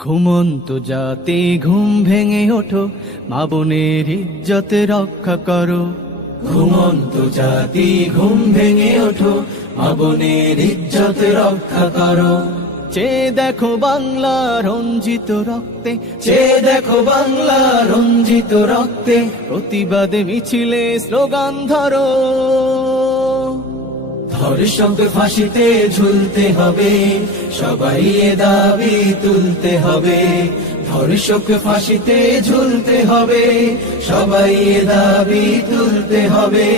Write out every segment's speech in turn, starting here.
ঘুমন্ত জাতি ঘুম ভেঙে ওঠো, মা বোনের ইজ্জত রক্ষা করো। ঘুমন্ত জাতি ঘুম ভেঙে ওঠো, মা বোনের ইজ্জত রক্ষা করো। চেয়ে দেখো বাংলা রঞ্জিত রক্তে, চেয়ে দেখো বাংলা রঞ্জিত রক্তে, প্রতিবাদে মিছিলে স্লোগান ধরো। ধর্ষক ফাঁসিতে ঝুলতে হবে, সবাই এ দাবি তুলতে হবে। ধর্ষক ফাঁসিতে ঝুলতে হবে, সবাই এ দাবি তুলতে হবে।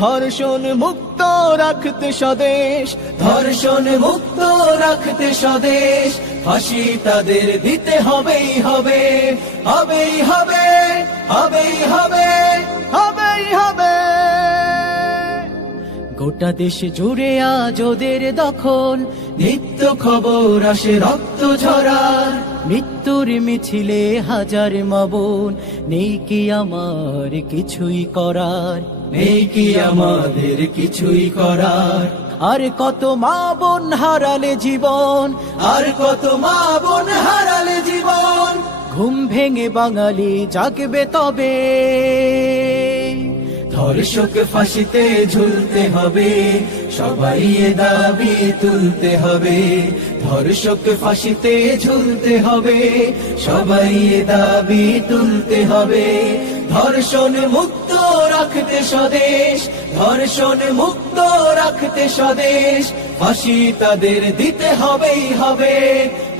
ধর্ষণ মুক্ত রাখতে স্বদেশ, ধর্ষণ মুক্ত রাখতে স্বদেশ, ফাঁসি তাদের দিতে হবেই হবে, হবেই হবে, হবেই হবে, হবেই হবে। গোটা দেশ জুড়ে আজ ওদের দখল, নিত্য খবর আসে রক্ত ঝরার। মৃত্যুর মিছিলে হাজার মা বোন, নেই কি আমার কিছুই করার। নেই কি আমাদের কিছুই করার। আর কত মা বোন হারালে জীবন, আর কত মা বোন হারালে জীবন। ঘুম ভেঙে বাঙালি জাগবে তবে। ধর্ষক ফাঁসিতে ঝুলতে হবে, সবাই এ দাবি তুলতে হবে। ধর্ষক ফাঁসিতে ঝুলতে হবে, সবাই এ দাবি তুলতে হবে। ধর্ষণ মুক্ত রাখতে স্বদেশ, ধর্ষণ মুক্ত রাখতে স্বদেশ, ফাঁসি তাদের দিতে হবেই হবে,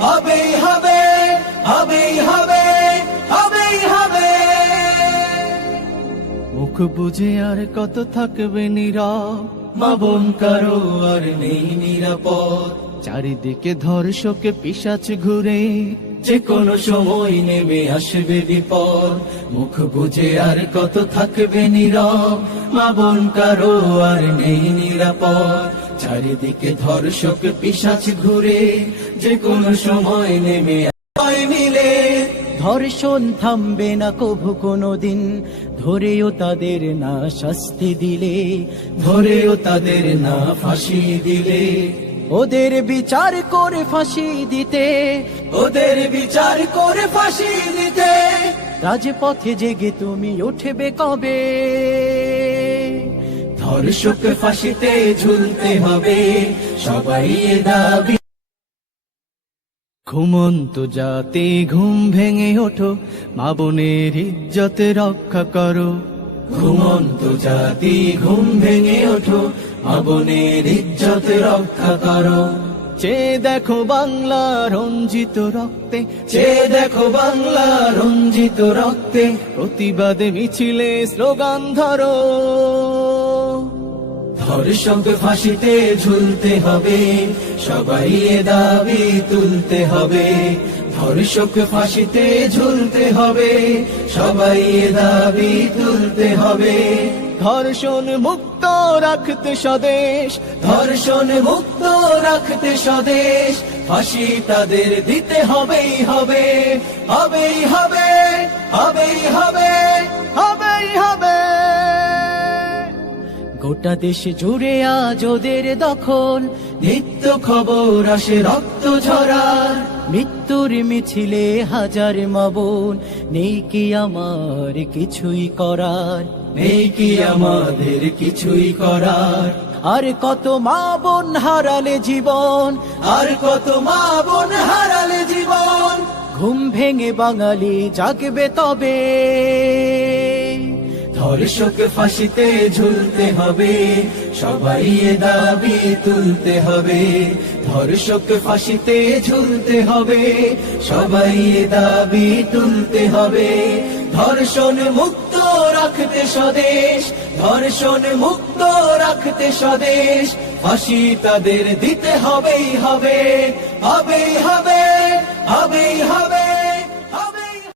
হবেই হবে, হবেই হবে, হবেই হবে। মুখ বুঝে আর কত থাকবে নীরব, মা বোন কারো আর নেই নিরাপদ। চারিদিকে ধর্ষকে পিশাচ ঘুরে, যে কোনো সময় নেমে আসবে বিপদ। মুখ বুঝে আর কত থাকবে নীরব, মা বোন কারো আর নেই নিরাপদ। চারিদিকে ধর্ষক পিশাচ ঘুরে, যে কোনো সময় নেমে সবাই মিলে। ধর্ষণ থামবে না কভু কোনোদিন, ধরেও তাদের না শাস্তি দিলে। ধরেও তাদের না ফাঁসি দিলে, ওদের বিচার করে ফাঁসি দিতে, ওদের বিচার করে ফাঁসি দিতে। রাজপথে জেগে তুমি উঠবে কবে। ধর্ষক ফাঁসিতে ঝুলতে হবে, সবাই এ দাবি। ঘুমন্ত জাতি ঘুম ভেঙে ওঠো, মা বোনের ইজ্জত রক্ষা করো। ঘুমন্ত জাতি ঘুম ভেঙে ওঠো, মা বোনের ইজ্জত রক্ষা করো। চেয়ে দেখো বাংলা রঞ্জিত রক্তে, চেয়ে দেখো বাংলা রঞ্জিত রক্তে, প্রতিবাদে মিছিলে স্লোগান ধরো। ধর্ষক ফাঁসিতে ঝুলতে হবে, সবাই এ দাবি তুলতে হবে। ধর্ষক ফাঁসিতে ঝুলতে হবে, সবাই এ দাবি তুলতে হবে। ধর্ষণ মুক্ত রাখতে স্বদেশ, ধর্ষণ মুক্ত রাখতে স্বদেশ, ফাঁসি তাদের দিতে হবেই হবে, হবেই হবে, হবেই হবে, হবেই হবে। গোটা দেশ জুড়ে আজ ওদের দখল, নিত্য খবর আসে রক্ত ঝরার। মৃত্যুর মিছিলে হাজার মা বোন, নেই কি আমার কিছুই করার। নেই কি আমাদের কিছুই করার। আর কত মা বোন হারালে জীবন, আর কত মা বোন হারালে জীবন। ঘুম ভেঙে বাঙালি জাগবে তবে। ধর্ষক ফাঁসিতে ঝুলতে হবে, সবাই এ দাবি তুলতে হবে। ধর্ষক ফাঁসিতে ঝুলতে হবে, সবাই এ দাবি তুলতে হবে। ধর্ষণ মুক্ত রাখতে স্বদেশ, ধর্ষণ মুক্ত রাখতে স্বদেশ, ফাঁসি তাদের দিতে হবেই হবে, হবেই হবে, হবেই হবে।